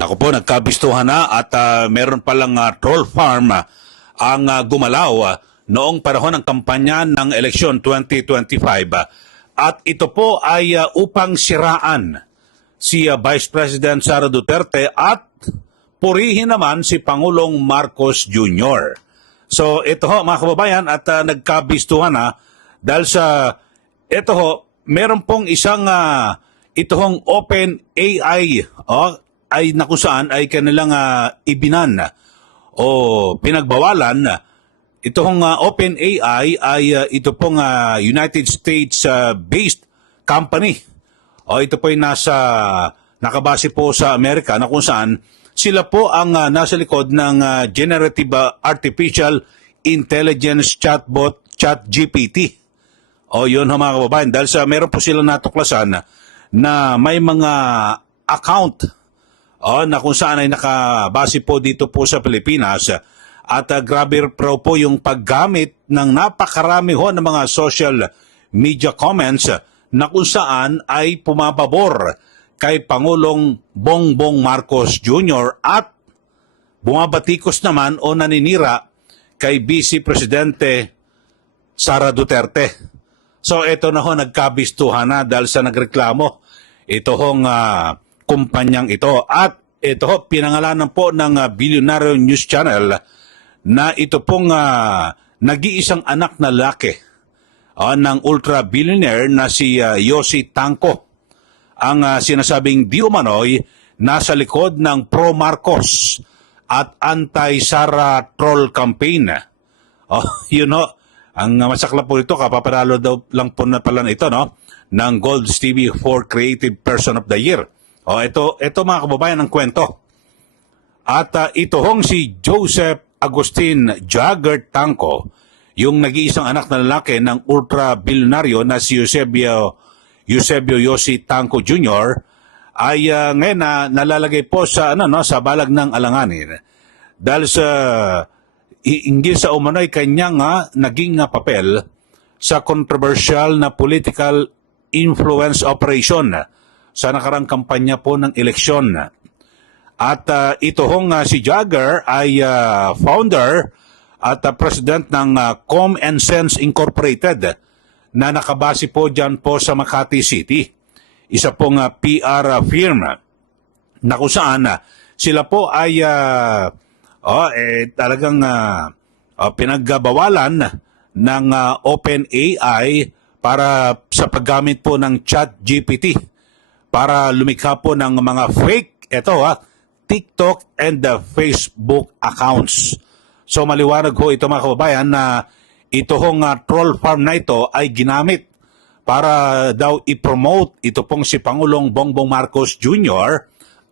Naku po, nagkabistuhan na at meron palang troll farm ang gumalaw noong panahon ng kampanya ng eleksyon 2025. At ito po ay upang siraan si Vice President Sara Duterte at purihin naman si Pangulong Marcos Jr. So ito ho mga kababayan at nagkabistuhan na dahil sa ito ho, meron pong isang ito hong Open AI ay na kung saan ay kanilang ibinan o pinagbawalan. Ito hong Open AI ay ito pong United States based company. Ito po ay nakabase po sa Amerika na kung saan sila po ang nasa likod ng Generative Artificial Intelligence Chatbot ChatGPT. Yun ho mga kababayan, dahil sa meron po silang natuklasan na may mga account na kung saan ay nakabase po dito po sa Pilipinas at grabe po yung paggamit ng napakarami ho ng mga social media comments na kung saan ay pumapabor kay Pangulong Bongbong Marcos Jr. at bumabatikos naman o naninira kay Vice Presidente Sara Duterte. So ito na ho, nagkabistuhan na dahil sa nagreklamo ito hong kumpanyang ito. At ito ho, pinangalanan po ng Bilyonaryo News Channel na ito pong nag-iisang anak na lalaki ng ultra-billionaire na si Yossi Tanco. Ang sinasabing di umano'y nasa likod ng pro-Marcos at anti-Sara troll campaign. Yun ho, ang masaklap po ito, kapapanalo daw lang po na pala ito, no? Ng Gold Stevie for Creative Person of the Year. Ito mga kababayan ang kwento. At ito hong si Joseph Agustin Jagger Tanco, yung nag-iisang anak na lalaki ng ultra-bilyonaryo na si Eusebio Yossi Tanco Jr. ay ngayon nalalagay po sa sa balag ng alanganin dahil sa hinggil sa umano'y kanyang naging papel sa controversial na political influence operation sa nakarang kampanya po ng eleksyon. At ito hong si Jagger ay founder at president ng Com and Sense Incorporated na nakabase po dyan po sa Makati City. Isa pong PR firm na kung saan sila po ay talagang pinagbawalan ng Open AI para sa paggamit po ng ChatGPT para lumikha po ng mga fake TikTok and Facebook accounts. So maliwanag ho ito mga kababayan na ito hong troll farm na ito ay ginamit para daw i-promote ito pong si Pangulong Bongbong Marcos Jr.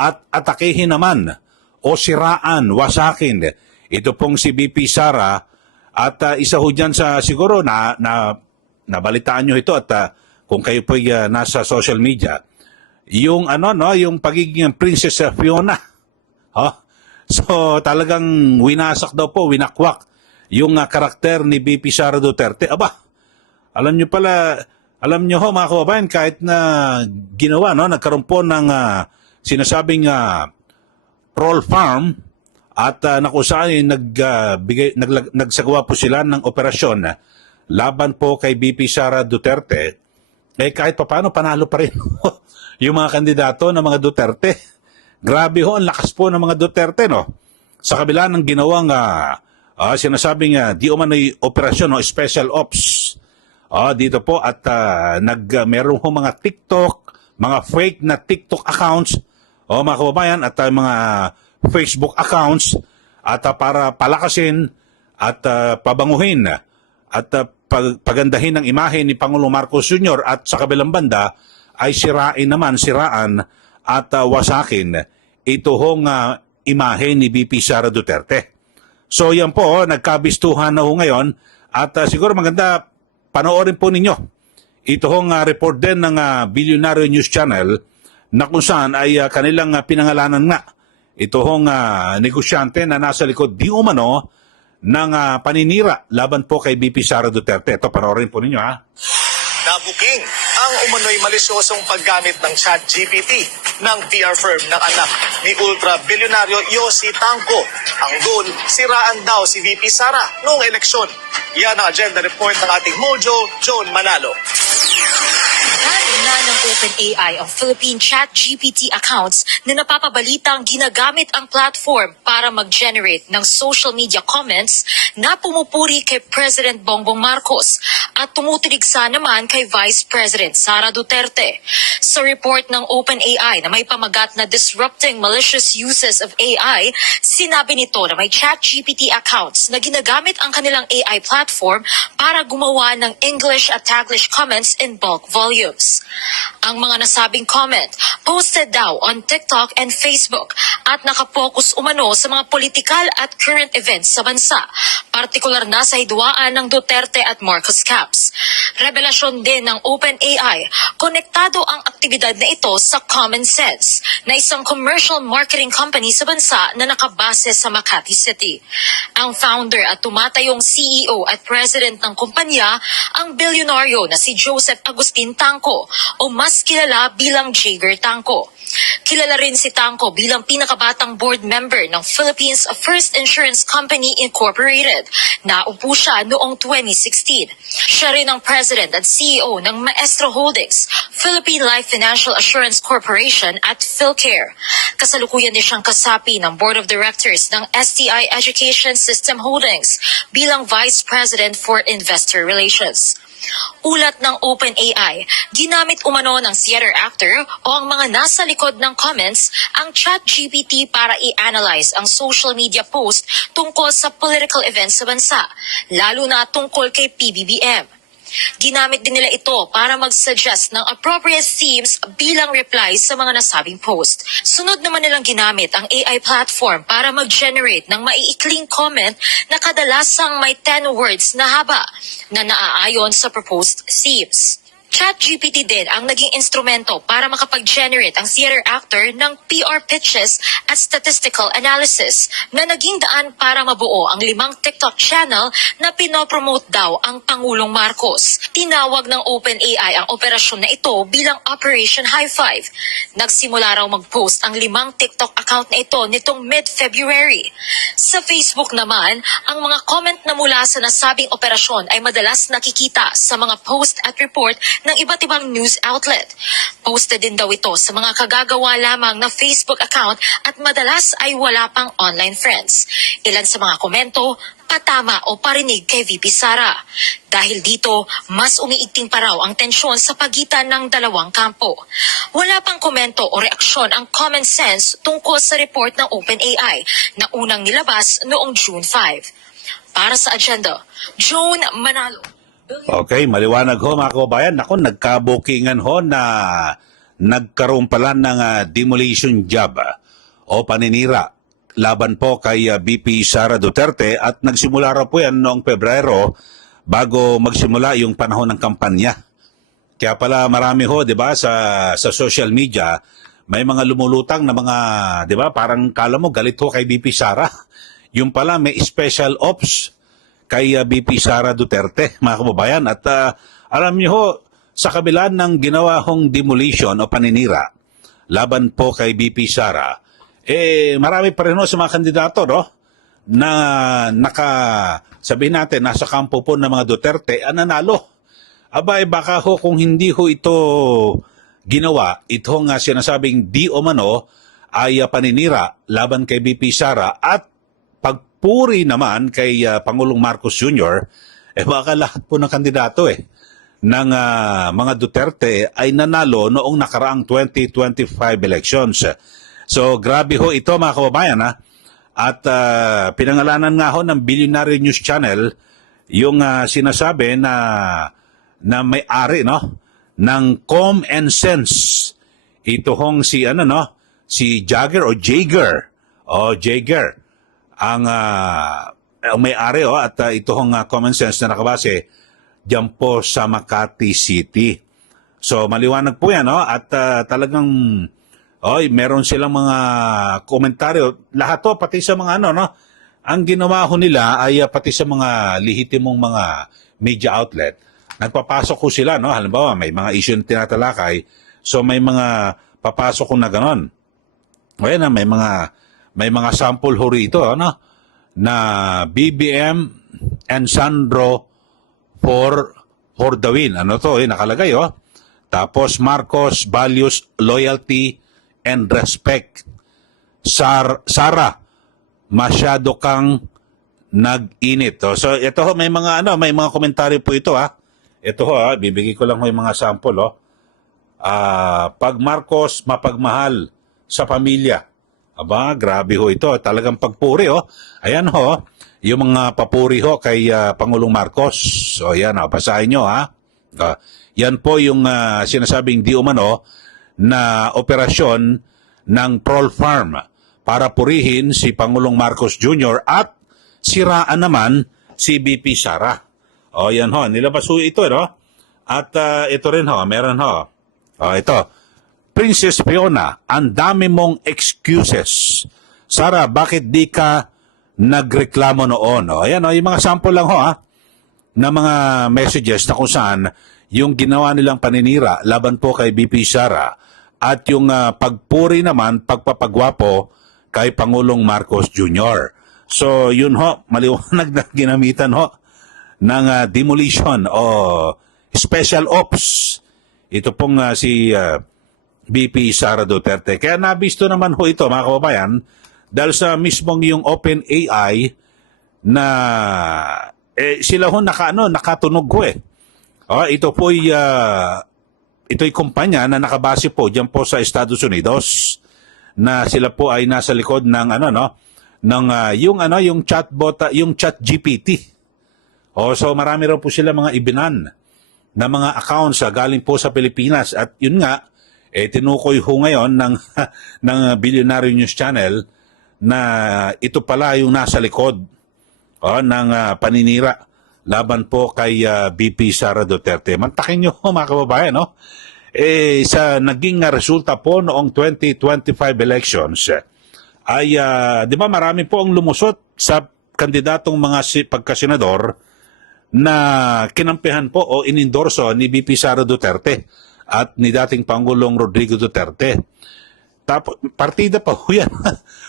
at atakehin naman o siraan, wasakin ito pong si VP Sara at isa ho dyan sa siguro na nabalitaan nyo ito at kung kayo po nasa social media, yung yung pagiging Princess Fiona. So talagang winasak daw po, winakwak yung karakter ni VP Sara Duterte. Alam nyo ho mga kababayan, kahit na ginawa, nagkaroon po ng sinasabing troll farm at na kung saan nagsagawa po sila ng operasyon laban po kay VP Sara Duterte, kahit papaano panalo pa rin yung mga kandidato ng mga Duterte. Grabe ho, ang lakas po ng mga Duterte, no? Sa kabila ng ginawang sinasabing di umano'y operasyon, special ops dito po at meron ho mga TikTok, mga fake na TikTok accounts, mga kababayan, at mga Facebook accounts at para palakasin at pabanguhin at pagandahin ng imahe ni Pangulong Marcos Jr. at sa kabilang banda ay siraan at wasakin ito hong imahe ni VP Sara Duterte. So yan po, nagkabistuhan na ho ngayon at siguro maganda panoorin po ninyo. Ito hong report din ng Bilyonaryo News Channel na kung saan ay kanilang pinangalanan nga ito hong negosyante na nasa likod di umano ng paninira laban po kay VP Sara Duterte. Ito, panoorin po ninyo Nabuking ang umano'y malisyosong paggamit ng ChatGPT ng PR firm ng anak ni ultra-bilyonaryo Yossi Tangco. Ang goal, siraan daw si VP Sara noong eleksyon. Yan ang agenda report ng ating Mojo, John Manalo. Na ng OpenAI ang Philippine ChatGPT accounts na napapabalitang ginagamit ang platform para mag-generate ng social media comments na pumupuri kay President Bongbong Marcos at tumutuligsa naman kay Vice President Sara Duterte. Sa report ng OpenAI na may pamagat na Disrupting Malicious Uses of AI, sinabi nito na may ChatGPT accounts na ginagamit ang kanilang AI platform para gumawa ng English at Taglish comments in bulk volumes. Ang mga nasabing comment, posted daw on TikTok and Facebook at nakapokus umano sa mga politikal at current events sa bansa, partikular na sa hidwaan ng Duterte at Marcos Caps. Revelasyon din ng OpenAI, konektado ang aktibidad na ito sa Common Sense, na isang commercial marketing company sa bansa na nakabase sa Makati City. Ang founder at tumatayong CEO at president ng kumpanya, ang bilyonaryo na si Joseph Agustin Tangco o mas kilala bilang Jager Tangco. Kilala rin si Tangco bilang pinakabatang board member ng Philippines First Insurance Company Incorporated. Naupo siya noong 2016. Siya rin ang president at CEO ng Maestro Holdings, Philippine Life Financial Assurance Corporation at PhilCare. Kasalukuyan din siyang kasapi ng Board of Directors ng STI Education System Holdings bilang Vice President for Investor Relations. Ulat ng OpenAI, ginamit umano ng theater actor o ang mga nasa likod ng comments ang ChatGPT para i-analyze ang social media post tungkol sa political events sa bansa, lalo na tungkol kay PBBM. Ginamit din nila ito para mag-suggest ng appropriate themes bilang reply sa mga nasabing post. Sunod naman nilang ginamit ang AI platform para mag-generate ng maiikling comment na kadalasang may 10 words na haba na naaayon sa proposed themes. ChatGPT din ang naging instrumento para makapag-generate ang theater actor ng PR pitches at statistical analysis na naging daan para mabuo ang 5 TikTok channel na pinopromote daw ang Pangulong Marcos. Tinawag ng OpenAI ang operasyon na ito bilang Operation High Five. Nagsimula raw mag-post ang 5 TikTok account na ito nitong mid-February. Sa Facebook naman, ang mga comment na mula sa nasabing operasyon ay madalas nakikita sa mga post at report ng iba't ibang news outlet. Posted din daw ito sa mga kagagawa lamang na Facebook account at madalas ay wala pang online friends. Ilan sa mga komento, patama o parinig kay VP Sara. Dahil dito, mas umiigting pa raw ang tensyon sa pagitan ng dalawang kampo. Wala pang komento o reaksyon ang Common Sense tungkol sa report ng OpenAI na unang nilabas noong June 5. Para sa agenda, Joan Manalo. Okay, maliwanag ho mga kababayan. Ako, nagkabukingan ho na nagkaroon pala ng demolition job o paninira laban po kay VP Sara Duterte at nagsimula raw po yan noong Pebrero bago magsimula yung panahon ng kampanya. Kaya pala marami ho, 'di ba, sa social media may mga lumulutang na mga, 'di ba, parang kala mo galit ho kay VP Sara. Yung pala may special ops kay VP Sara Duterte, mga kababayan. At alam niyo ho, sa kabila ng ginawa hong demolition o paninira laban po kay VP Sara, marami pa rin ho sa mga kandidato, no, na sabihin natin, nasa kampo po ng mga Duterte, nanalo. Abay, baka ho kung hindi ho ito ginawa, itong sinasabing di o mano ay paninira laban kay VP Sara at pagpuri naman kay Pangulong Marcos Jr., baka lahat po ng kandidato ng mga Duterte ay nanalo noong nakaraang 2025 elections. So grabe ho ito mga kababayan at pinangalanan nga ho ng Billionaire News Channel yung sinasabi na may-ari, no, ng Com and Sense. Ito hong si Jager o Jager ang may-ari at ito hong Common Sense na nakabase diyan po sa Makati City. So maliwanag po yan, no, at talagang meron silang mga komentaryo. Lahat to, pati sa mga ang ginawa ho nila ay pati sa mga lehitimong mga media outlet nagpapasok ko sila, no? Halimbawa, may mga issue na tinatalakay, so may mga papasok ko na ganon. O yan, may mga sample ho rito, ano? Na BBM and Sandro for the win. Ano to? Nakalagay, oh. Tapos Marcos, values, loyalty, and respect. Sara, masyado kang nag-init. Oh. So ito ho, may mga komentaryo po ito, ha. Ito ho, bibigay ko lang ho yung mga sample, oh. Pag Marcos mapagmahal sa pamilya. Aba, grabe ho ito. Talagang pagpuri, oh. Ayan ho, yung mga papuri ho kay Pangulong Marcos. So ayan, basahin nyo, ha. Yan po yung sinasabing di umano na operasyon ng troll farm para purihin si Pangulong Marcos Jr. at siraan naman si BP Sara. O yan ho, nilabas ho ito, no? At ito rin ho, meron ho. Ito, Princess Fiona, ang dami mong excuses. Sara, bakit di ka nagreklamo noon? O, ayan, yung mga sample lang ho, na mga messages na kung saan yung ginawa nilang paninira laban po kay BP Sara at yung pagpuri naman, pagpapagwapo kay Pangulong Marcos Jr. So, yun ho, maliwanag na ginamitan ho ng demolition o special ops. Ito pong si BP Sara Duterte. Kaya nabisto naman ho ito, mga kababayan, dahil sa mismong yung OpenAI na sila ho nakatunog ho eh. Ito po'y ito'y kumpanya na nakabase po diyan po sa Estados Unidos na sila po ay nasa likod ng yung chatbot, yung ChatGPT. So marami raw po sila mga ibinan na mga accounts galing po sa Pilipinas at yun nga tinukoy ho ngayon ng Billionaire News Channel na ito pala yung nasa likod ng paninira laban po kay BP Sara Duterte. Mantakin nyo mga kababayan, no? Sa naging resulta po noong 2025 elections ay di ba marami po ang lumusot sa kandidatong mga pagkasenador na kinampihan po o inendorso ni BP Sara Duterte at ni dating Pangulong Rodrigo Duterte. Tapos partida pa ho yan.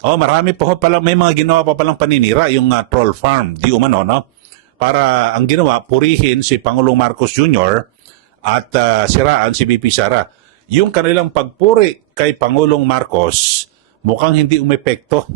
Marami po pala, may mga ginawa pa palang paninira yung troll farm, di umano, no? Para ang ginawa, purihin si Pangulong Marcos Jr. at siraan si BP Sara. Yung kanilang pagpuri kay Pangulong Marcos, mukhang hindi umepekto.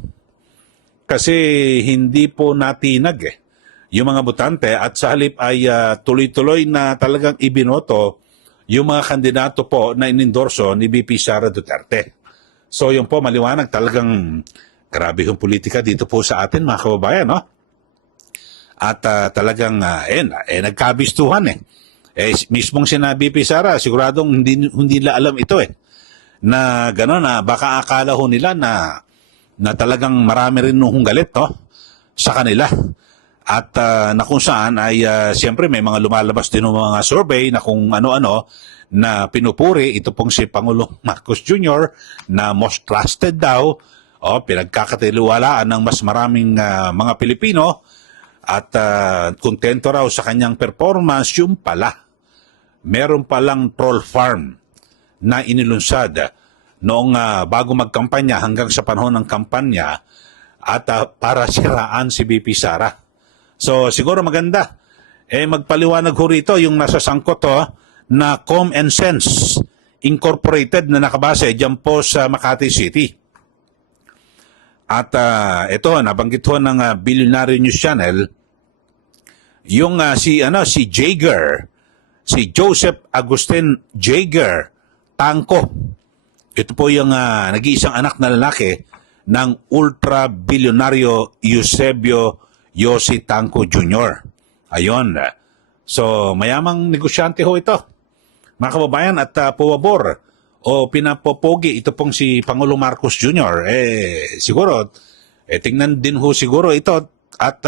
Kasi hindi po natinag yung mga botante at sa halip ay tuloy-tuloy na talagang ibinoto yung mga kandidato po na inendorso ni BP Sara Duterte. So yun po, maliwanag, talagang grabe yung politika dito po sa atin, mga kababayan, no? At talagang nagkabistuhan mismong sinabi BP Sara, siguradong hindi nila alam ito na gano'n na baka akala ho nila na talagang marami rin nung galit, no, sa kanila. At na kung saan ay siyempre may mga lumalabas din ng mga survey na kung ano-ano na pinupuri ito pong si Pangulong Marcos Jr. na most trusted daw pinagkakatiwalaan ng mas maraming mga Pilipino at kontento raw sa kanyang performance. Yung pala, meron palang troll farm na inilunsad noong bago magkampanya hanggang sa panahon ng kampanya at para siraan si BP Sara. So siguro maganda magpaliwanag ho rito yung nasa sangkot na Com and Sense Incorporated na nakabase dyan po sa Makati City. At ito, nabanggit ho ng Billionaire News Channel, yung si Jaeger, si Joseph Agustin Jaeger Tanco. Ito po yung nag-iisang anak na lalaki ng ultra-bilyonaryo Eusebio Yossi Tanco Jr. Ayon. So, mayamang negosyante ho ito, mga kababayan, at pabor o pinapopogi ito pong si Pangulong Marcos Jr. Siguro, tingnan din ho siguro ito at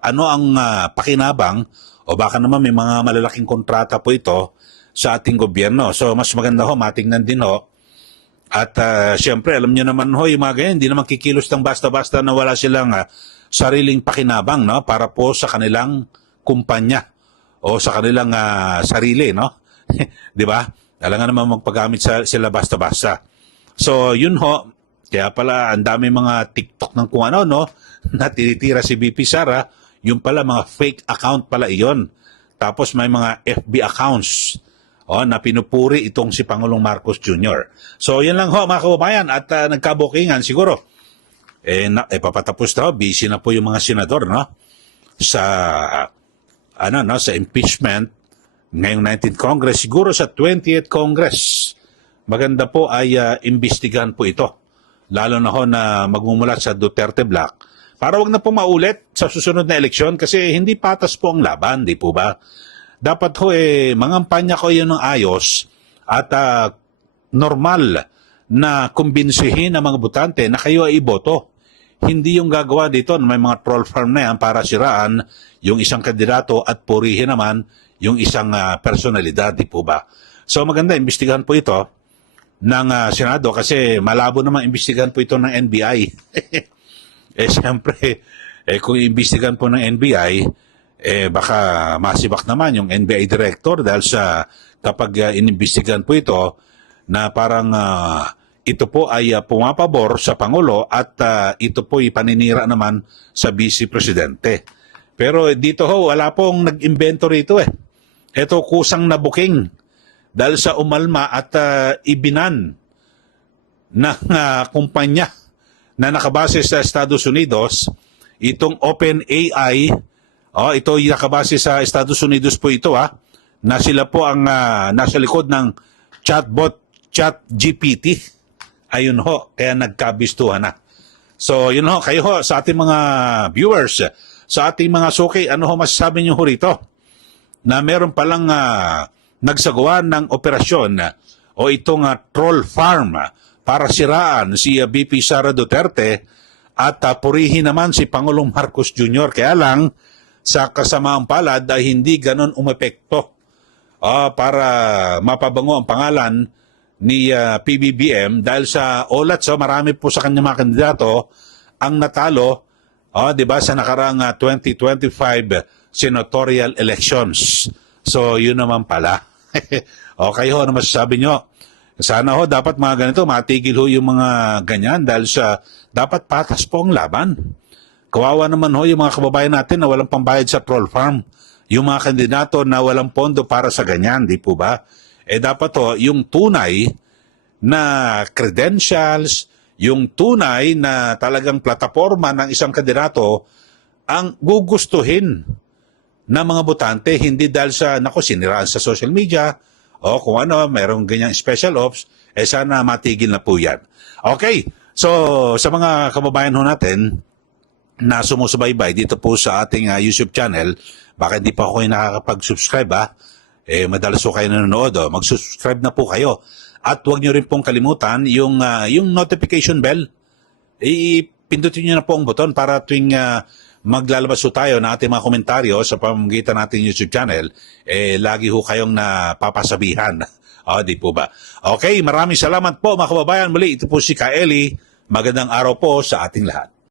ano ang pakinabang o baka naman may mga malalaking kontrata po ito sa ating gobyerno. So, mas maganda ho, matingnan din ho. At siyempre, alam nyo naman ho, yung mga ganyan, hindi naman kikilos ng basta-basta na wala silang sariling pakinabang, no, para po sa kanilang kumpanya o sa kanilang sarili, no? 'Di ba? Alangan naman magpagamit sila basta-basta. So, yun ho, kaya pala ang dami mga TikTok ng kung ano, no? Na tinitira si VP Sara, yung pala mga fake account pala iyon. Tapos may mga FB accounts na pinupuri itong si Pangulong Marcos Jr. So, yan lang ho mga kababayan at nagkabukingan siguro. Papatapos na ho, busy na po yung mga senador, no? Sa impeachment ngayong 19th Congress, siguro sa 20th Congress. Maganda po ay imbestigahan po ito. Lalo na ho na magmumulat sa Duterte Black. Para wag na po maulit sa susunod na eleksyon kasi hindi patas po ang laban, di po ba? Dapat ho mangampanya ko yun ng ayos at normal na kumbinsihin ang mga botante na kayo ay iboto. Hindi yung gagawa dito na may mga troll farm na yan para siraan yung isang kandidato at purihin naman yung isang personalidad, di po ba? So maganda, imbestigahan po ito ng Senado kasi malabo naman imbestigahan po ito ng NBI. Siyempre, kung imbestigahan po ng NBI, baka masibak naman yung NBI director dahil sa kapag inimbestigahan po ito na parang ito po ay pumapabor sa Pangulo at ito po ay paninira naman sa Vice Presidente. Pero dito ho, wala pong nag-invento rito Ito kusang nabuking dahil sa umalma at ibinan ng kumpanya na nakabase sa Estados Unidos, itong OpenAI, ito yung nakabase sa Estados Unidos po ito na sila po ang nasa likod ng chatbot ChatGPT. Ayun ho, kaya nagkabistuhan na. So yun ho, kayo ho, sa ating mga viewers, sa ating mga suki, ano ho masasabi niyo ho rito? Na meron palang nagsagawa ng operasyon o itong troll farm para siraan si VP Sara Duterte at purihin naman si Pangulong Marcos Jr. Kaya lang, sa kasamaang palad ay hindi ganon umepekto para mapabango ang pangalan ni PBBM dahil sa olat. So marami po sa kanyang mga kandidato ang natalo di ba, sa nakaraang 2025 senatorial elections. So yun naman pala. Okay ho, ano masasabi nyo? Sana ho, dapat mga ganito, matigil ho yung mga ganyan dahil sa dapat patas po ang laban. Kawawa naman ho yung mga kababayan natin na walang pambayad sa troll farm. Yung mga kandidato na walang pondo para sa ganyan, di po ba? Dapat ho, yung tunay na credentials, yung tunay na talagang plataforma ng isang kandidato ang gugustuhin ng mga botante, hindi dahil sa, siniraan sa social media, o kung ano, merong ganyang special ops, sana matigil na po yan. Okay, so sa mga kababayan ho natin na sumusubaybay dito po sa ating YouTube channel, baka hindi pa ako nakakapag-subscribe madalas po kayo nanonood, mag-subscribe na po kayo. At huwag nyo rin pong kalimutan yung notification bell. Pindutin nyo na po ang buton para tuwing maglalabas po tayo na ating mga komentaryo sa pamamagitan natin YouTube channel, lagi ho kayong napapasabihan. Di po ba? Okay, maraming salamat po mga kababayan. Muli, ito po si Kaeli. Magandang araw po sa ating lahat.